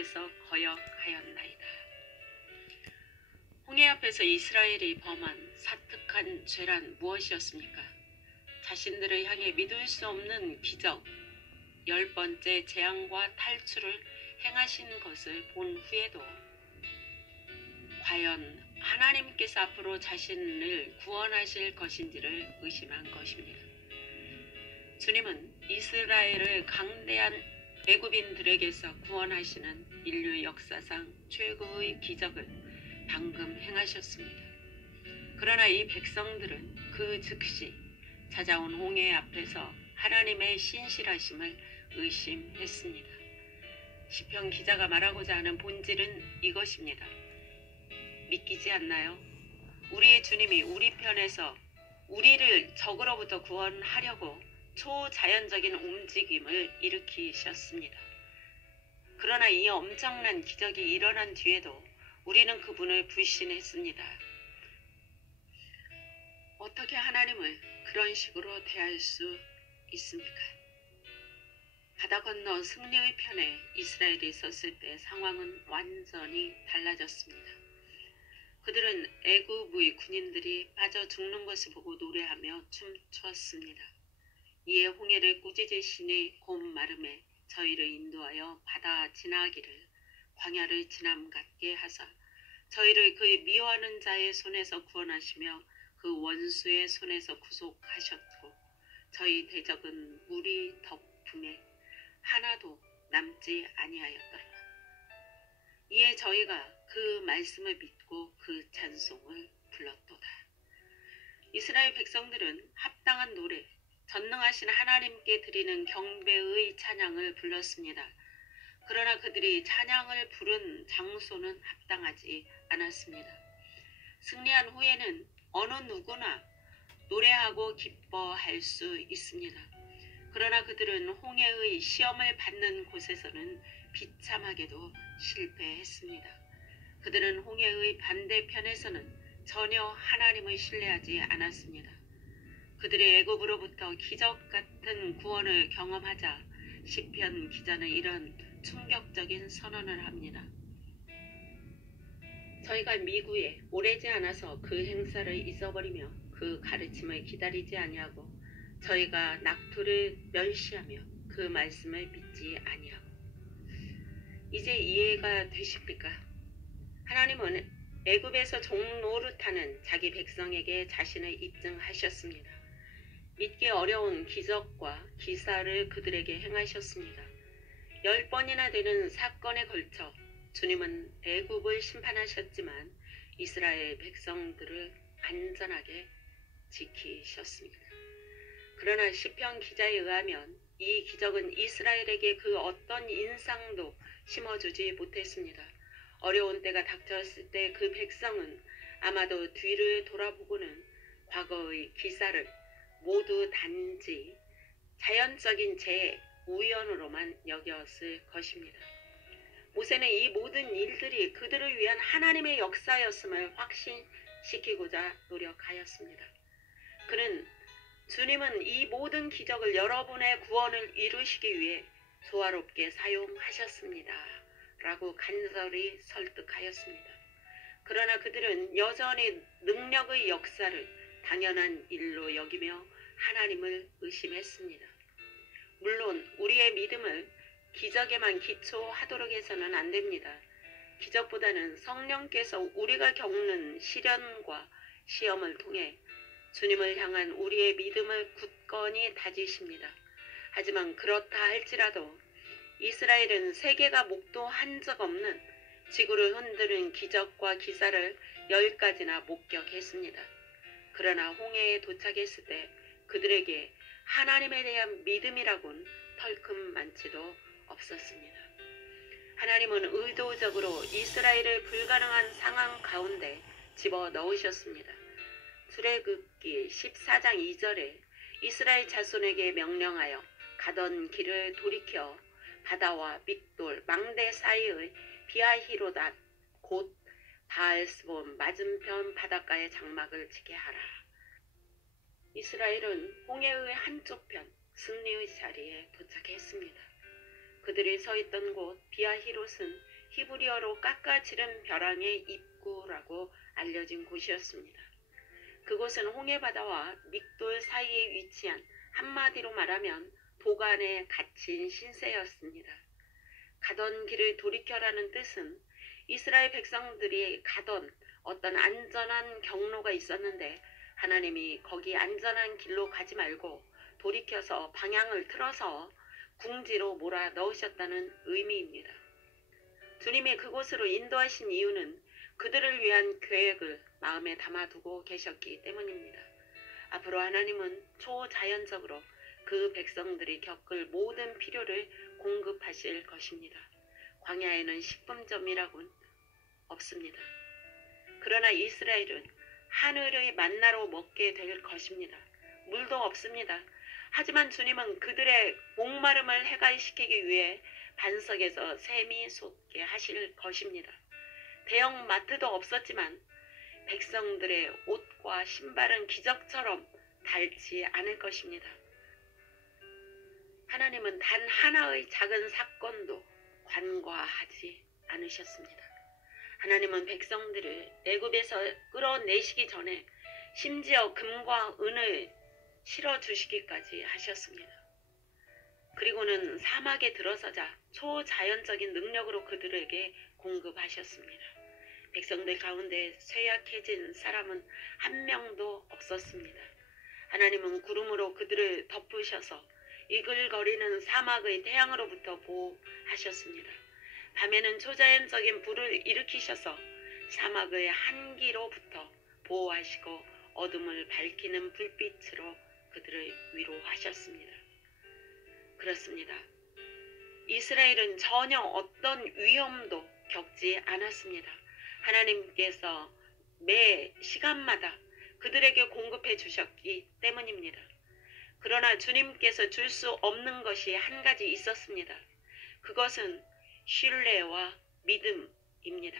홍해에서 거역하였나이다. 홍해 앞에서 이스라엘이 범한 사특한 죄란 무엇이었습니까? 자신들을 향해 믿을 수 없는 기적, 10번째 재앙과 탈출을 행하신 것을 본 후에도 과연 하나님께서 앞으로 자신을 구원하실 것인지를 의심한 것입니다. 주님은 이스라엘을 강대한 애굽인들에게서 구원하시는 인류 역사상 최고의 기적을 방금 행하셨습니다. 그러나 이 백성들은 그 즉시 찾아온 홍해 앞에서 하나님의 신실하심을 의심했습니다. 시편 기자가 말하고자 하는 본질은 이것입니다. 믿기지 않나요? 우리의 주님이 우리 편에서 우리를 적으로부터 구원하려고 초자연적인 움직임을 일으키셨습니다. 그러나 이 엄청난 기적이 일어난 뒤에도 우리는 그분을 불신했습니다. 어떻게 하나님을 그런 식으로 대할 수 있습니까? 바다 건너 승리의 편에 이스라엘이 섰을 때 상황은 완전히 달라졌습니다. 그들은 애굽의 군인들이 빠져 죽는 것을 보고 노래하며 춤췄습니다. 이에 홍해를 꾸짖으시니 곧 마름에 저희를 인도하여 바다 지나기를 광야를 지남 같게 하사 저희를 그 미워하는 자의 손에서 구원하시며 그 원수의 손에서 구속하셨고 저희 대적은 물이 덮음에 하나도 남지 아니하였더라. 이에 저희가 그 말씀을 믿고 그 찬송을 불렀도다. 이스라엘 백성들은 합당한 노래, 전능하신 하나님께 드리는 경배의 찬양을 불렀습니다. 그러나 그들이 찬양을 부른 장소는 합당하지 않았습니다. 승리한 후에는 어느 누구나 노래하고 기뻐할 수 있습니다. 그러나 그들은 홍해의 시험을 받는 곳에서는 비참하게도 실패했습니다. 그들은 홍해의 반대편에서는 전혀 하나님을 신뢰하지 않았습니다. 그들이 애굽으로부터 기적 같은 구원을 경험하자 시편 기자는 이런 충격적인 선언을 합니다. 저희가 미구에 오래지 않아서 그 행사를 잊어버리며 그 가르침을 기다리지 아니하고 저희가 낙토를 멸시하며 그 말씀을 믿지 아니하고 이제 이해가 되십니까? 하나님은 애굽에서 종노릇하는 자기 백성에게 자신을 입증하셨습니다. 믿기 어려운 기적과 기사를 그들에게 행하셨습니다. 10번이나 되는 사건에 걸쳐 주님은 애굽을 심판하셨지만 이스라엘 백성들을 안전하게 지키셨습니다. 그러나 시편 기자에 의하면 이 기적은 이스라엘에게 그 어떤 인상도 심어주지 못했습니다. 어려운 때가 닥쳤을 때 그 백성은 아마도 뒤를 돌아보고는 과거의 기사를 모두 단지 자연적인 재해, 우연으로만 여겼을 것입니다. 모세는 이 모든 일들이 그들을 위한 하나님의 역사였음을 확신시키고자 노력하였습니다. 그는 주님은 이 모든 기적을 여러분의 구원을 이루시기 위해 조화롭게 사용하셨습니다. 라고 간절히 설득하였습니다. 그러나 그들은 여전히 능력의 역사를 당연한 일로 여기며 하나님을 의심했습니다. 물론 우리의 믿음을 기적에만 기초하도록 해서는 안 됩니다. 기적보다는 성령께서 우리가 겪는 시련과 시험을 통해 주님을 향한 우리의 믿음을 굳건히 다지십니다. 하지만 그렇다 할지라도 이스라엘은 세계가 목도한 적 없는 지구를 흔드는 기적과 기사를 10가지나 목격했습니다. 그러나 홍해에 도착했을 때 그들에게 하나님에 대한 믿음이라곤 털큼만치도 없었습니다. 하나님은 의도적으로 이스라엘을 불가능한 상황 가운데 집어넣으셨습니다. 출애굽기 14장 2절에 이스라엘 자손에게 명령하여 가던 길을 돌이켜 바다와 믹돌 망대 사이의 비아히로닷 곧 바알스본 맞은편 바닷가의 장막을 지게 하라. 이스라엘은 홍해의 한쪽 편 승리의 자리에 도착했습니다. 그들이 서 있던 곳 비아히롯은 히브리어로 깎아지른 벼랑의 입구라고 알려진 곳이었습니다. 그곳은 홍해바다와 믹돌 사이에 위치한 한마디로 말하면 도간에 갇힌 신세였습니다. 가던 길을 돌이켜라는 뜻은 이스라엘 백성들이 가던 어떤 안전한 경로가 있었는데 하나님이 거기 안전한 길로 가지 말고 돌이켜서 방향을 틀어서 궁지로 몰아 넣으셨다는 의미입니다. 주님이 그곳으로 인도하신 이유는 그들을 위한 계획을 마음에 담아두고 계셨기 때문입니다. 앞으로 하나님은 초자연적으로 그 백성들이 겪을 모든 필요를 공급하실 것입니다. 광야에는 식품점이라고는 없습니다. 그러나 이스라엘은 하늘의 만나로 먹게 될 것입니다. 물도 없습니다. 하지만 주님은 그들의 목마름을 해갈시키기 위해 반석에서 샘이 솟게 하실 것입니다. 대형 마트도 없었지만 백성들의 옷과 신발은 기적처럼 닳지 않을 것입니다. 하나님은 단 하나의 작은 사건도 관과하지 않으셨습니다. 하나님은 백성들을 애굽에서 끌어내시기 전에 심지어 금과 은을 실어주시기까지 하셨습니다. 그리고는 사막에 들어서자 초자연적인 능력으로 그들에게 공급하셨습니다. 백성들 가운데 쇠약해진 사람은 한 명도 없었습니다. 하나님은 구름으로 그들을 덮으셔서 이글거리는 사막의 태양으로부터 보호하셨습니다. 밤에는 초자연적인 불을 일으키셔서 사막의 한기로부터 보호하시고 어둠을 밝히는 불빛으로 그들을 위로하셨습니다. 그렇습니다. 이스라엘은 전혀 어떤 위험도 겪지 않았습니다. 하나님께서 매 시간마다 그들에게 공급해 주셨기 때문입니다. 그러나 주님께서 줄 수 없는 것이 한 가지 있었습니다. 그것은 신뢰와 믿음입니다.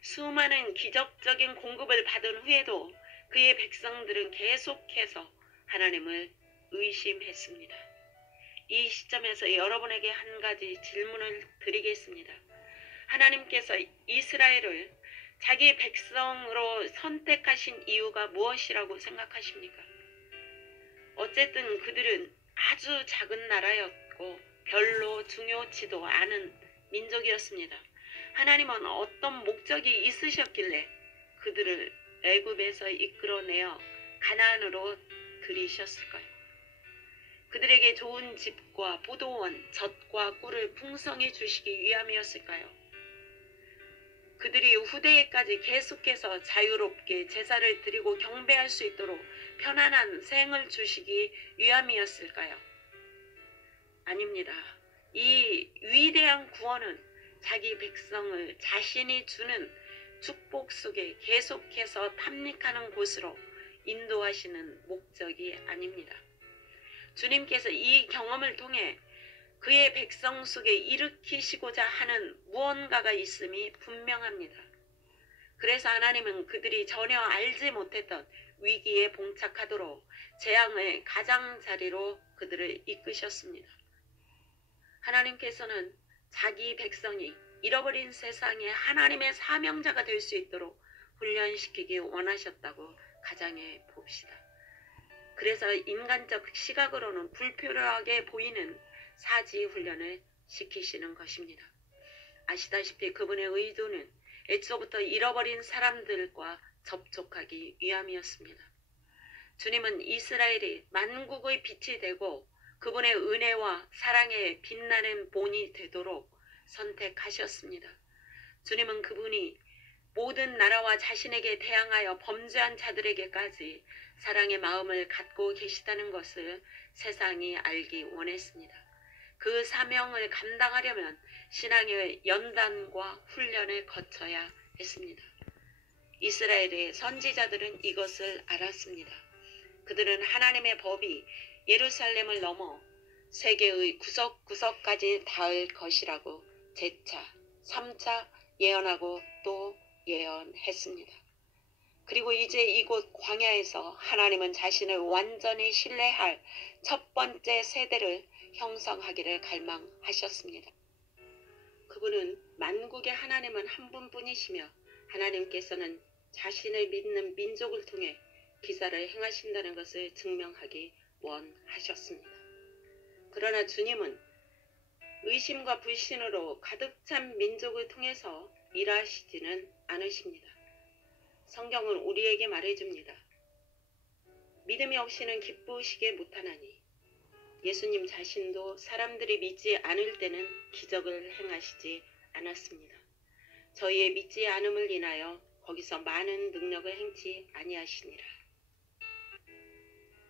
수많은 기적적인 공급을 받은 후에도 그의 백성들은 계속해서 하나님을 의심했습니다. 이 시점에서 여러분에게 한 가지 질문을 드리겠습니다. 하나님께서 이스라엘을 자기 백성으로 선택하신 이유가 무엇이라고 생각하십니까? 어쨌든 그들은 아주 작은 나라였고 별로 중요치도 않은 민족이었습니다. 하나님은 어떤 목적이 있으셨길래 그들을 애굽에서 이끌어내어 가나안으로 들이셨을까요? 그들에게 좋은 집과 포도원, 젖과 꿀을 풍성히 주시기 위함이었을까요? 그들이 후대에까지 계속해서 자유롭게 제사를 드리고 경배할 수 있도록 편안한 생을 주시기 위함이었을까요? 아닙니다. 이 위대한 구원은 자기 백성을 자신이 주는 축복 속에 계속해서 탐닉하는 곳으로 인도하시는 목적이 아닙니다. 주님께서 이 경험을 통해 그의 백성 속에 일으키시고자 하는 무언가가 있음이 분명합니다. 그래서 하나님은 그들이 전혀 알지 못했던 위기에 봉착하도록 재앙의 가장자리로 그들을 이끄셨습니다. 하나님께서는 자기 백성이 잃어버린 세상에 하나님의 사명자가 될 수 있도록 훈련시키기 원하셨다고 가정해 봅시다. 그래서 인간적 시각으로는 불필요하게 보이는 사지 훈련을 시키시는 것입니다. 아시다시피 그분의 의도는 애초부터 잃어버린 사람들과 접촉하기 위함이었습니다. 주님은 이스라엘이 만국의 빛이 되고 그분의 은혜와 사랑에 빛나는 본이 되도록 선택하셨습니다. 주님은 그분이 모든 나라와 자신에게 대항하여 범죄한 자들에게까지 사랑의 마음을 갖고 계시다는 것을 세상이 알기 원했습니다. 그 사명을 감당하려면 신앙의 연단과 훈련을 거쳐야 했습니다. 이스라엘의 선지자들은 이것을 알았습니다. 그들은 하나님의 법이 예루살렘을 넘어 세계의 구석구석까지 닿을 것이라고 재차, 3차 예언하고 또 예언했습니다. 그리고 이제 이곳 광야에서 하나님은 자신을 완전히 신뢰할 첫 번째 세대를 형성하기를 갈망하셨습니다. 그분은 만국의 하나님은 한 분뿐이시며 하나님께서는 자신을 믿는 민족을 통해 기사를 행하신다는 것을 증명하기 원하셨습니다. 그러나 주님은 의심과 불신으로 가득 찬 민족을 통해서 일하시지는 않으십니다. 성경은 우리에게 말해줍니다. 믿음이 없이는 기쁘시게 못하나니 예수님 자신도 사람들이 믿지 않을 때는 기적을 행하시지 않았습니다. 저희의 믿지 않음을 인하여 거기서 많은 능력을 행치 아니하시니라.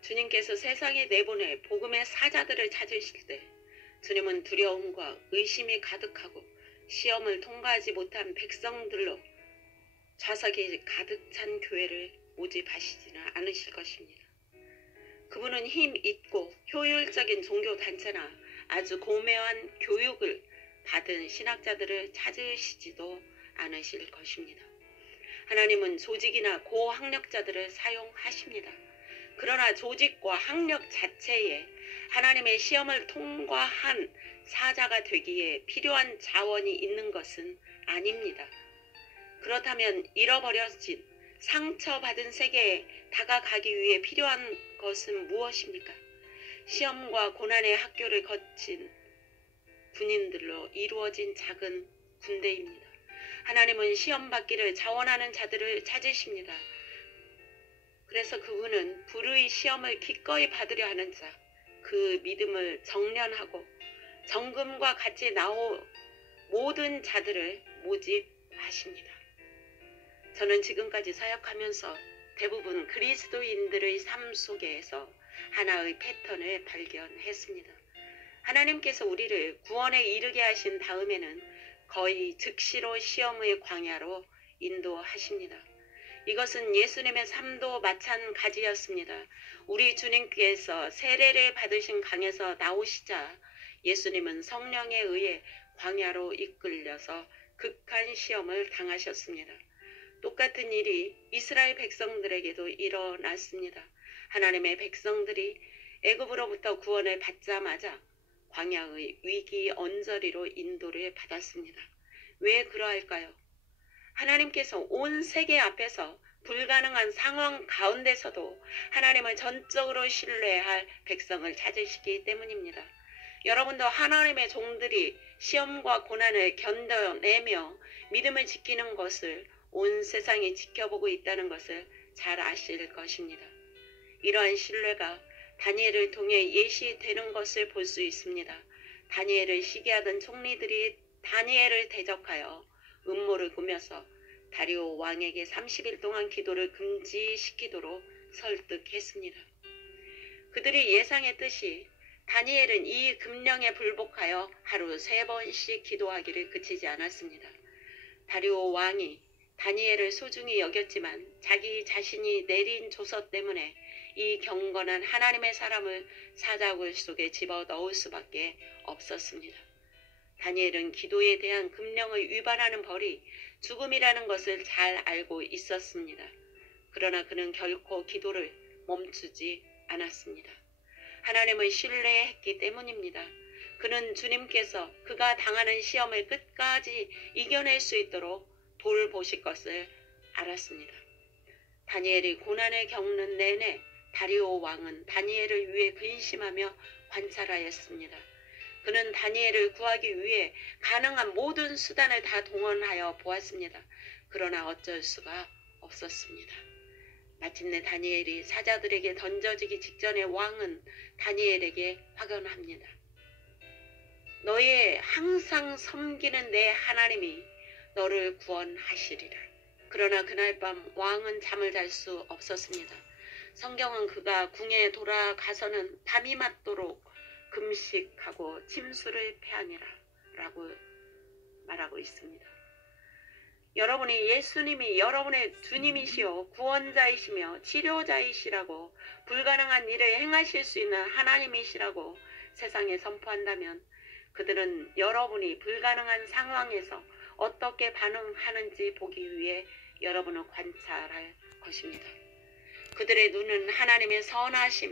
주님께서 세상에 내보내 복음의 사자들을 찾으실 때 주님은 두려움과 의심이 가득하고 시험을 통과하지 못한 백성들로 좌석이 가득 찬 교회를 모집하시지는 않으실 것입니다. 그분은 힘 있고 효율적인 종교단체나 아주 고매한 교육을 받은 신학자들을 찾으시지도 않으실 것입니다. 하나님은 조직이나 고학력자들을 사용하십니다. 그러나 조직과 학력 자체에 하나님의 시험을 통과한 사자가 되기에 필요한 자원이 있는 것은 아닙니다. 그렇다면 잃어버려진 상처받은 세계에 다가가기 위해 필요한 것은 무엇입니까? 시험과 고난의 학교를 거친 군인들로 이루어진 작은 군대입니다. 하나님은 시험 받기를 자원하는 자들을 찾으십니다. 그래서 그분은 불의 시험을 기꺼이 받으려 하는 자, 그 믿음을 정련하고 정금과 같이 나온 모든 자들을 모집하십니다. 저는 지금까지 사역하면서 대부분 그리스도인들의 삶 속에서 하나의 패턴을 발견했습니다. 하나님께서 우리를 구원에 이르게 하신 다음에는 거의 즉시로 시험의 광야로 인도하십니다. 이것은 예수님의 삶도 마찬가지였습니다. 우리 주님께서 세례를 받으신 강에서 나오시자 예수님은 성령에 의해 광야로 이끌려서 극한 시험을 당하셨습니다. 똑같은 일이 이스라엘 백성들에게도 일어났습니다. 하나님의 백성들이 애굽으로부터 구원을 받자마자 광야의 위기 언저리로 인도를 받았습니다. 왜 그러할까요? 하나님께서 온 세계 앞에서 불가능한 상황 가운데서도 하나님을 전적으로 신뢰할 백성을 찾으시기 때문입니다. 여러분도 하나님의 종들이 시험과 고난을 견뎌내며 믿음을 지키는 것을 온 세상이 지켜보고 있다는 것을 잘 아실 것입니다. 이러한 신뢰가 다니엘을 통해 예시되는 것을 볼 수 있습니다. 다니엘을 시기하던 총리들이 다니엘을 대적하여 음모를 꾸며서 다리오 왕에게 30일 동안 기도를 금지시키도록 설득했습니다. 그들이 예상했듯이 다니엘은 이 금령에 불복하여 하루 3번씩 기도하기를 그치지 않았습니다. 다리오 왕이 다니엘을 소중히 여겼지만 자기 자신이 내린 조서 때문에 이 경건한 하나님의 사람을 사자굴 속에 집어넣을 수밖에 없었습니다. 다니엘은 기도에 대한 금령을 위반하는 벌이 죽음이라는 것을 잘 알고 있었습니다. 그러나 그는 결코 기도를 멈추지 않았습니다. 하나님을 신뢰했기 때문입니다. 그는 주님께서 그가 당하는 시험을 끝까지 이겨낼 수 있도록 돌보실 것을 알았습니다. 다니엘이 고난을 겪는 내내 다리오 왕은 다니엘을 위해 근심하며 관찰하였습니다. 그는 다니엘을 구하기 위해 가능한 모든 수단을 다 동원하여 보았습니다. 그러나 어쩔 수가 없었습니다. 마침내 다니엘이 사자들에게 던져지기 직전에 왕은 다니엘에게 확언합니다. 너의 항상 섬기는 내 하나님이 너를 구원하시리라. 그러나 그날 밤 왕은 잠을 잘 수 없었습니다. 성경은 그가 궁에 돌아가서는 밤이 맞도록 금식하고 침수를 패하니라 라고 말하고 있습니다. 여러분이 예수님이 여러분의 주님이시요 구원자이시며 치료자이시라고 불가능한 일을 행하실 수 있는 하나님이시라고 세상에 선포한다면 그들은 여러분이 불가능한 상황에서 어떻게 반응하는지 보기 위해 여러분을 관찰할 것입니다. 그들의 눈은 하나님의 선하심,